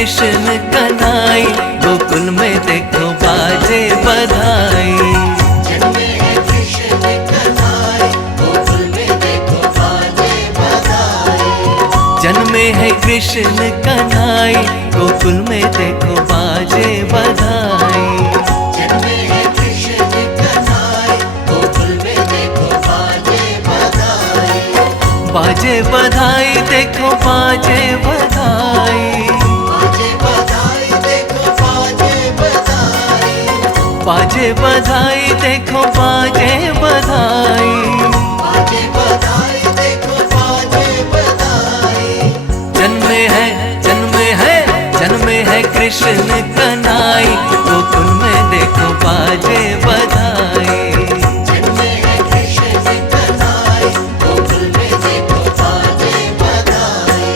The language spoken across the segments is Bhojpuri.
कृष्ण कन्हई, गोकुल में देखो बाजे बधाई। जन्मे हैं कृष्ण कन्हई, गोकुल में देखो बाजे बधाई। जन्मे हैं कृष्ण कन्हई, गोकुल में देखो बाजे बधाई। जन्मे हैं कृष्ण कन्हई, गोकुल में देखो बाजे बधाई। बाजे बधाई देखो बाजे बधाई। बाजे बधाई देखो बाजे बधाई। बाजे बधाई देखो बाजे बधाई। बाजे बधाई देखो बाजे बधाई। जन्मे है जन्मे है जन्मे है कृष्ण कन्हई, गोकुल में देखो बाजे बधाई। जन्मे हैं कृष्ण कन्हई, गोकुल में देखो बाजे बधाई।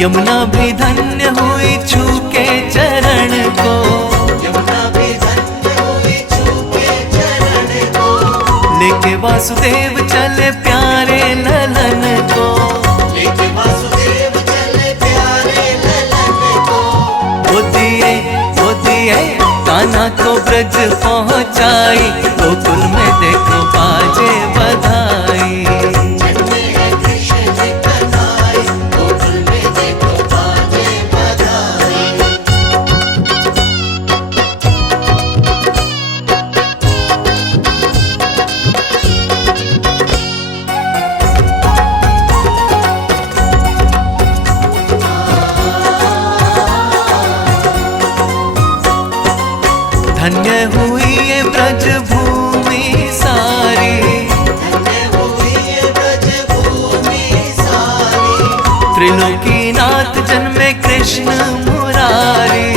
यमुना भी धन्य हुई छू के चरण को। यमुना भी धन्य हुई छू के चरण को। लेके वासुदेव चले प्यारे ललन को। लेके वासुदेव चले प्यारे ललन को। वो दिए कान्हा को ब्रज पहुँचाई, गोकुल में देखो बाजे बधाई। जन्मे हैं कृष्ण कन्हई, गोकुल में देखो बाजे बधाई। धन्य हुई ये ब्रज भूमि सारी। धन्य हुई ये ब्रज भूमि सारी। त्रिलोकीनाथ जन्मे कृष्ण मुरारी।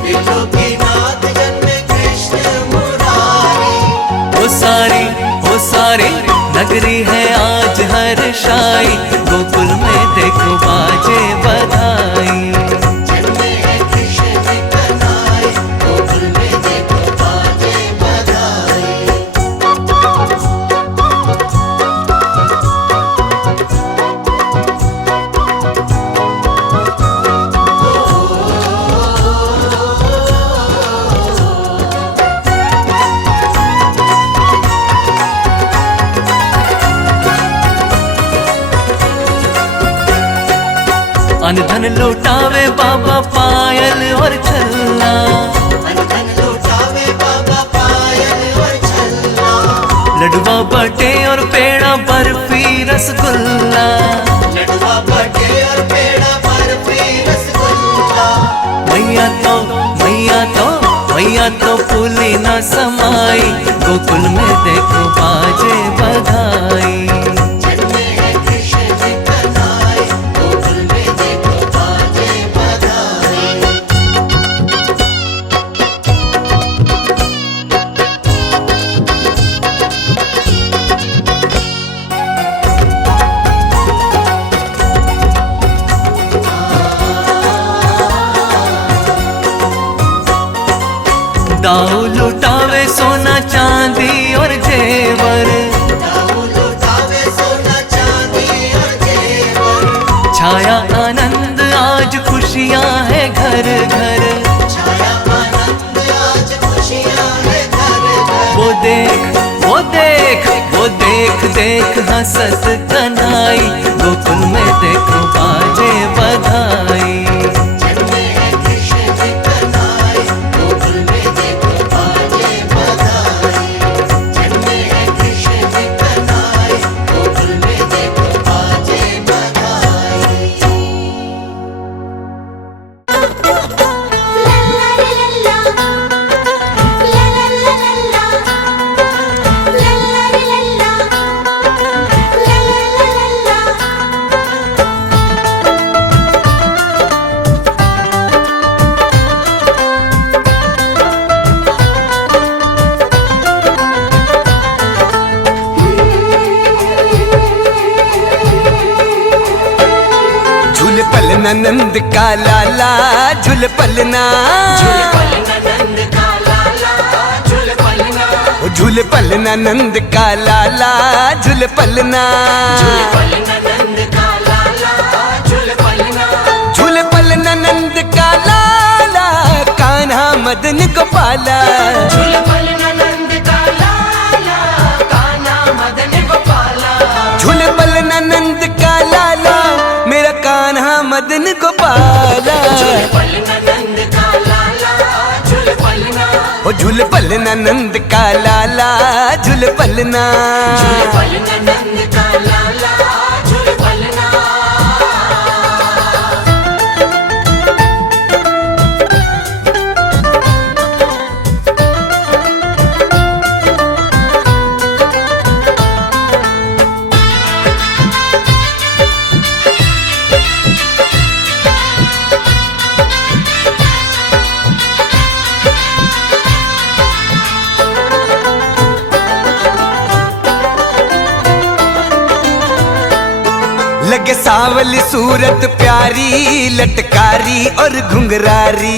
त्रिलोकीनाथ जन्मे कृष्ण मुरारी। ओ सारी नगरी है आज हर्षाई, गोकुल में देखो बाजे बधाई। जन्मे हैं कृष्ण कन्हई, गोकुल में देखो बाजे बधाई। अनधन लौटावे बाबा पायल और छल्ला। धन लौटावे बाबा पायल और छल्ला। लडुआ बटे और पेड़ा बर्फी रसगुल्ला। लडुआ बटे और पेड़ा बर्फी रसगुल्ला। मैया तो फूली न समाई, गोकुल में देखो बाजे बधाई। जन्मे हैं कृष्ण कन्हई, गोकुल में देखो बाजे बधाई। दाऊ लुटावे सोना चांदी और जेवर। दाऊ लौटावे सोना चांदी और जेवर। छाया आनंद आज खुशियां है घर घर। छाया आनंद आज खुशियां है घर घर। वो देख हंसत कन्हई, गोकुल में देखो बाजे बधाई। जन्मे हैं कृष्ण कन्हई, गोकुल में देखो बाजे बधाई। जन्मे हैं कृष्ण कन्हई, गोकुल में देखो बाजे बधाई। नंद का लाला झूल पलना, झूल पलना नंद का लाला झूल पलना, झूल पलना नंद का लाला झूल पलना, झूल पलना नंद का लाला झूल पलना, झूल पलना नंद का लाला कान्हा मदन गोपाला, झूल पलना नंद का लाला कान्हा मदन गोपाला, झूल पलना नंद का लाला मेरा कान्हा मदन गोपाला, झूल पलना नंद का लाला झूल पलना, ओ झूल पलना नंद का लाला झूल पलना, झूल पलना नंद का लाला झूल पलना। लगे सावली सूरत प्यारी लटकारी और घुंघरारी,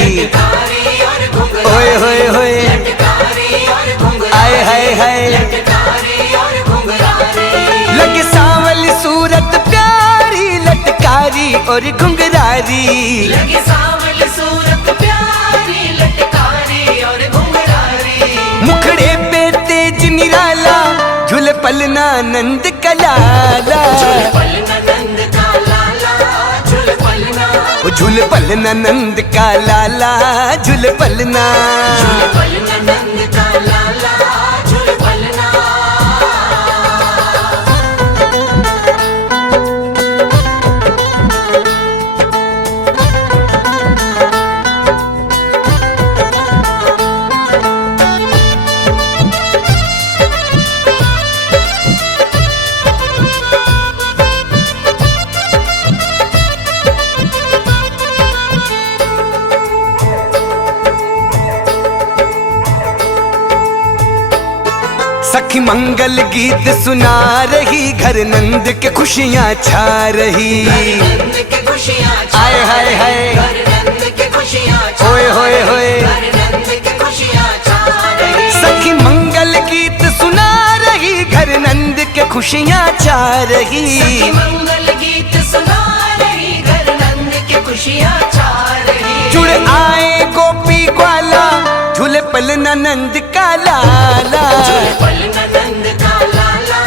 लटकारी और घुंघरारी, ओए होए होए लटकारी और घुंघरारी, आए हाय हाय, लटकारी और घुंघरारी, लगे सावली सूरत प्यारी लटकारी और घुंघरारी, लगे सांवल सूरत प्यारी लटकारी और घुंघरारी, मुखड़े पे तेज निराला झूल पलना नंद कलाला, झूल पलना नंद का लाला झूल पलना, ओ झूल पलना नंद का लाला झूल पलना, झूल पलना नंद का लाला झूल पलना। सखी मंगल गीत सुना रही घर नंद के खुशियाँ छा रही, नंद के खुशियाँ आए हाय हाय, घर नंद के खुशियाँ ओए होए होए, घर नंद के खुशियाँ छा रही, सखी मंगल गीत सुना रही घर नंद के खुशियाँ छा रही, सखी मंगल गीत सुना रही घर नंद के खुशियाँ छा रही, जुड़ आए गोपी ग्वाला झूले पलना नंद का लाला, झूल पलना नंद का लाला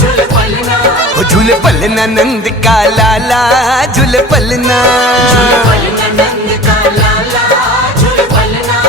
झूल पलना, ओ झूले पलना नंद का लाला झूले पलना, झूल पलना नंद का लाला झूल पलना।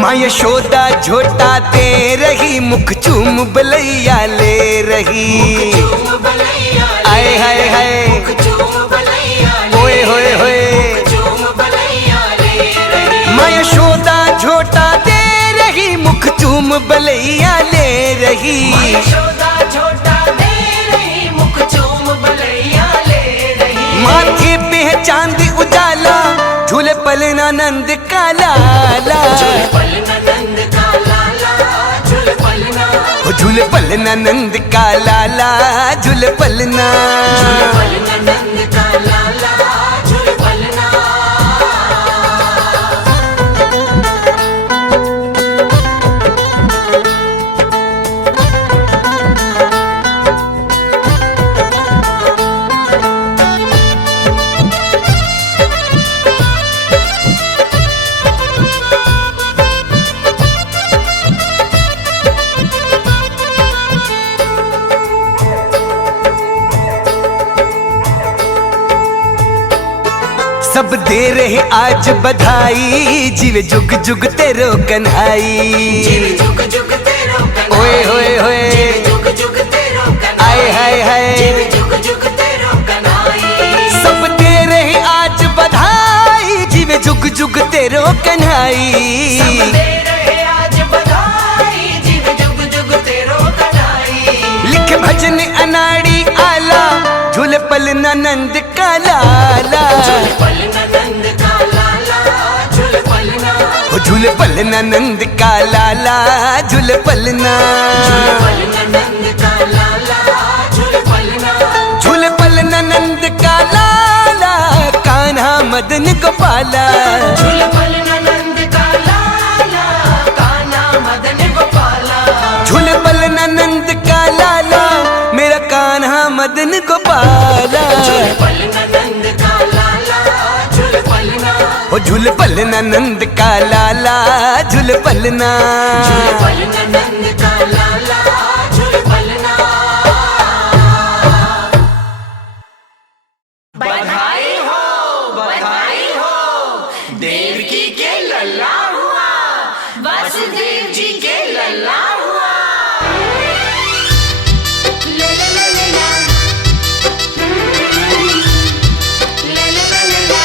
माँ यशोदा झोटा दे रही मुख चूम बलैया ले रही, चूम बलैया ले आए हाय हाय, मुख चूम बलैया ले ओए होए होए, चूम बलैया ले रही, माँ यशोदा झोटा दे रही मुख चूम बलैया ले रही, यशोदा झोटा दे रही मुख चूम बलैया ले रही, माथे पे है चांद उजाला झूले पलना नंद का लाला, झूल पलना नंद का लाला झूल पलना, ओ झूले पलना नंद का लाला झूले पलना, झूल पलना नंद का लाला झूल पलना। सब दे रहे आज बधाई जीवे जुग जुग तेरो कन्हाई, जीव जुग जुग तेरो कन्हाई, ओए होए होए, जीव जुग जुग तेरो कन्हाई, आए हाय हाय, जीव जुग जुग तेरो कन्हाई, सब दे रहे आज बधाई पलना नंद का लाला, पलना नंद का लाला झूल पलना, ओ झूले पलना नंद का लाला झूले पलना, पलना नंद का लाला झूल पलना, झूले पलना नंद का लाला कान्हा मदन गोपाला, झूल पलना नंद का लाला कान्हा मदन गोपाला, झूले पलना नंद का लाला मेरा कान्हा मदन गोपाला, पलना नंद का लाला झूल पलना, ओ झूले पलना नंद का लाला झूले पलना, पलना नंद का लाला झूल पलना। बधाई हो देवकी के लल्ला हुआ, वासुदेव जी के लल्ला हुआ। ला ला ला ला ला। ला ला ला ला ला।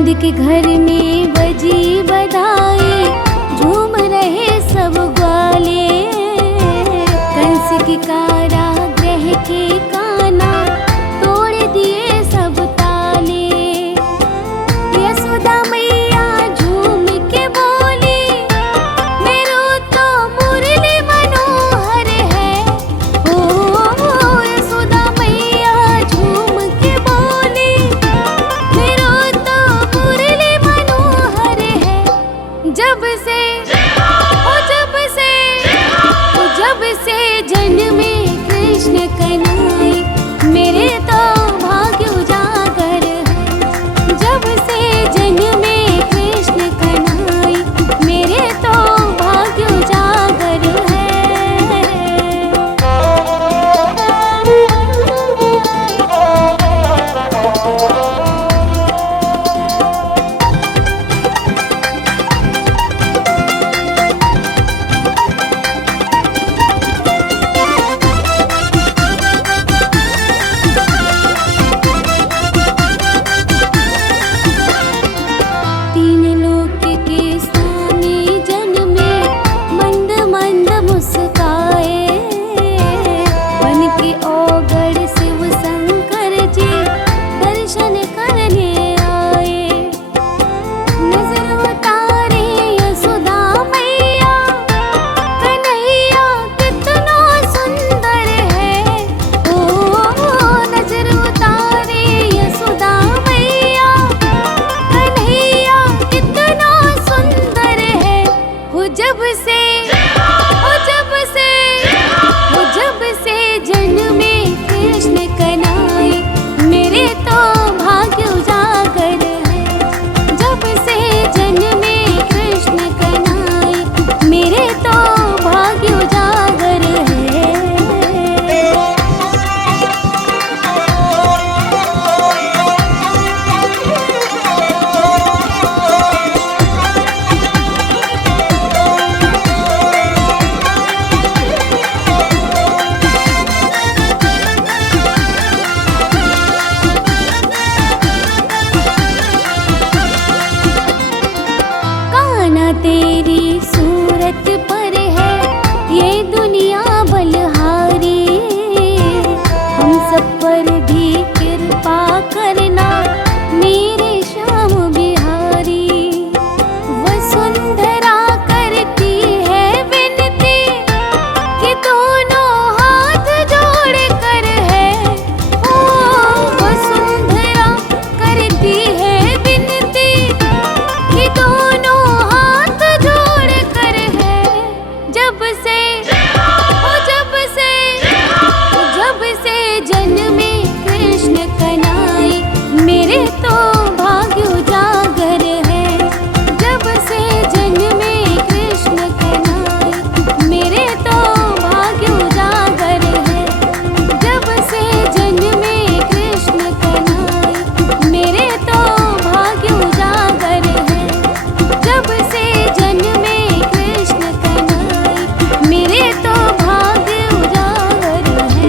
नंद के घर में बजी बधाई, झूम रहे सब ग्वाले। कंस की कारागृह के काना, तोड़ दिए सब ताले। यशोदा मैया झूम के बोली, मेरो तो मुरली मनोहर है। ओ यशोदा मैया झूम के बोली, मेरो तो मुरली मनोहर है। जब से जन्मे कृष्ण कन्हई, मेरे तो भाग्य उजागर है। जब से जन्मे कृष्ण कन्हई, मेरे तो भाग्य उजागर है। तीन लोक के स्वामी जन्मे, मंद मंद मुस्काए। बन के ओगड़ शिव शंकर जी, दर्शन करने आए। नजर उतारे यशोदा मैया, कन्हैया कितना सुंदर है। ओ नजर उतारे यशोदा मैया, कन्हैया कितना सुंदर है। हो जब से जन्मे कृष्ण कन्हई, मेरे तो भाग्य उजागर है। जब से जन्मे कृष्ण कन्हई, मेरे तो भाग्य उजागर है। कान्हा तेरी सूरत पर है ये दुनिया बलहारी। हम सब पर भी कृपा करना, मेरे श्याम बिहारी। वसुंधरा करती है विनती, कि दोनों हाथ जोड़ कर है। ओ वसुंधरा करती है विनती, कि दोनों हाथ जोड़ कर है। जब से जन्मे कृष्ण कन्हई, मेरे तो भाग्य उजागर है। जब से जन्मे कृष्ण कन्हई, मेरे तो भाग्य उजागर है। जब से जन्मे कृष्ण कन्हई, मेरे तो भाग्य उजागर है। जब से जन्मे कृष्ण कन्हई, मेरे तो भाग्य उजागर है।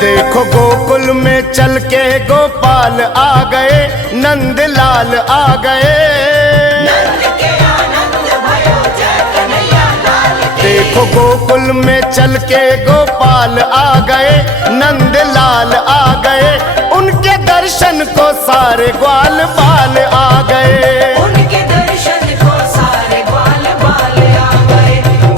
देखो गोकुल में चल के गोपाल आ गए, नंद लाल आ गए। नंद के आनंद भयो, जय कन्हैया लाल की। देखो गोकुल में चल के गोपाल आ गए, नंद लाल आ गए। उनके दर्शन को सारे ग्वाल बाल आ गए। उनके दर्शन को सारे ग्वाल बाल आ गए।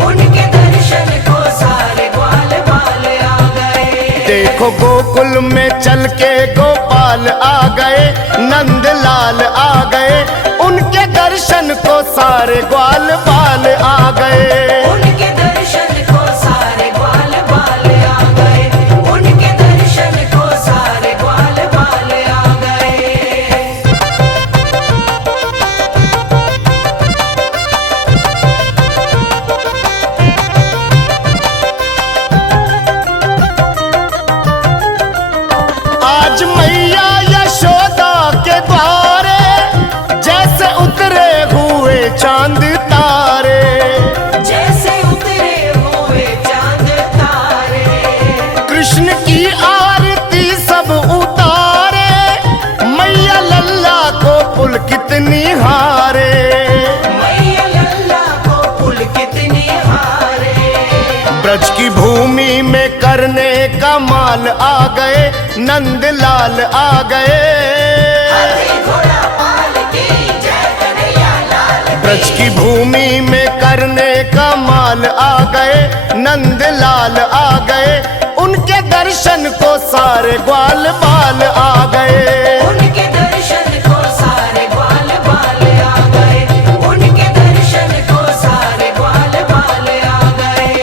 उनके दर्शन को सारे ग्वाल बाल आ गए। देखो गोकुल में चल के गोपाल आ गए, नंद लाल आ गए। उनके दर्शन को सारे ग्वाल बाल आ गए। उनके दर्शन को सारे ग्वाल बाल आ गए। उनके दर्शन को सारे ग्वाल बाल आ गए। ब्रज की भूमि में करने का माल आ गए, नंद लाल आ गए। हाथी घोड़ा पालकी जय कन्हैया लाल की। ब्रज की भूमि में करने का माल आ गए, नंद लाल आ गए। उनके दर्शन को सारे ग्वाल बाल आ गए। उनके दर्शन को सारे ग्वाल बाल आ गए। उनके दर्शन को सारे ग्वाल बाल आ गए।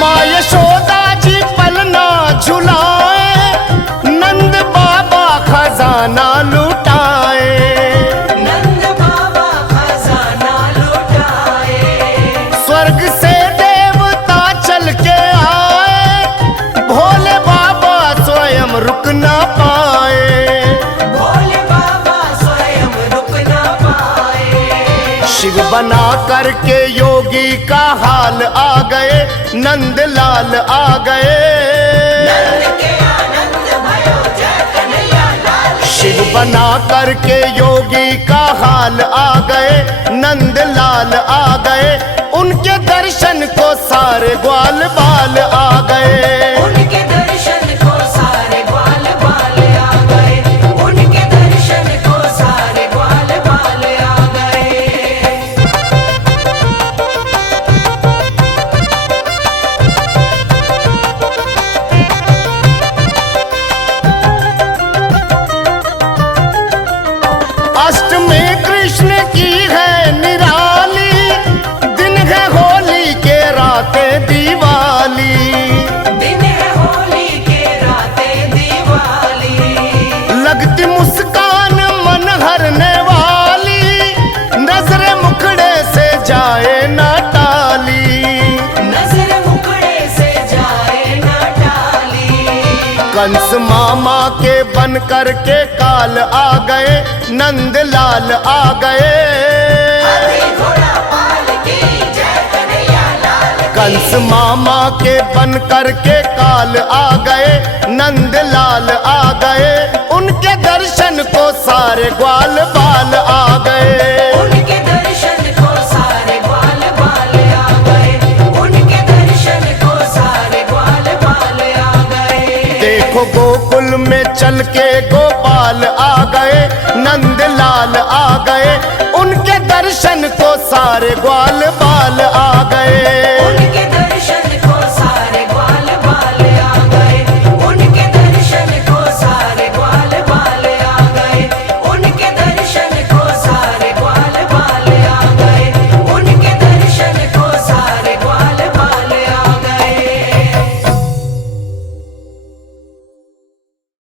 माँ यशोदा जी पलना झुलाए, नंद बाबा खजाना लुटाए। नंद बाबा खजाना लुटाए। स्वर्ग से देवता चल के आए, भोले बाबा स्वयं रुक ना पाए। भोले बाबा स्वयं रुक ना पाए। शिव बना करके योगी का हाल आ गए, नंद लाल आ गए। नंद के आनंद भयो जय कन्हैया लाल की। शिव बना करके योगी का हाल आ गए, नंद लाल आ गए। उनके दर्शन को सारे ग्वाल बाल आ गए। उनके दर्शन को सारे ग्वाल बाल आ गए। उनके दर्शन को सारे ग्वाल बाल आ गए। अष्टमी कृष्ण की है निराली, दिन है होली के रातें दिवाली। दिन है होली के रातें दिवाली। लगती मुस्कान मन हरने वाली, नजरे मुखड़े से जाए ना टाली। नजर मुखड़े से जाए ना टाली। कंस मामा के बन करके काल आ गए, नंद लाल आ गए। हाथी घोड़ा पालकी जय कन्हैया लाल की। कंस मामा के बन करके काल आ गए, नंद लाल आ गए। उनके दर्शन को सारे ग्वाल बाल आ गए। उनके दर्शन को सारे ग्वाल बाल आ गए। उनके दर्शन को सारे ग्वाल बाल आ गए। देखो गोकुल में चल के गोपाल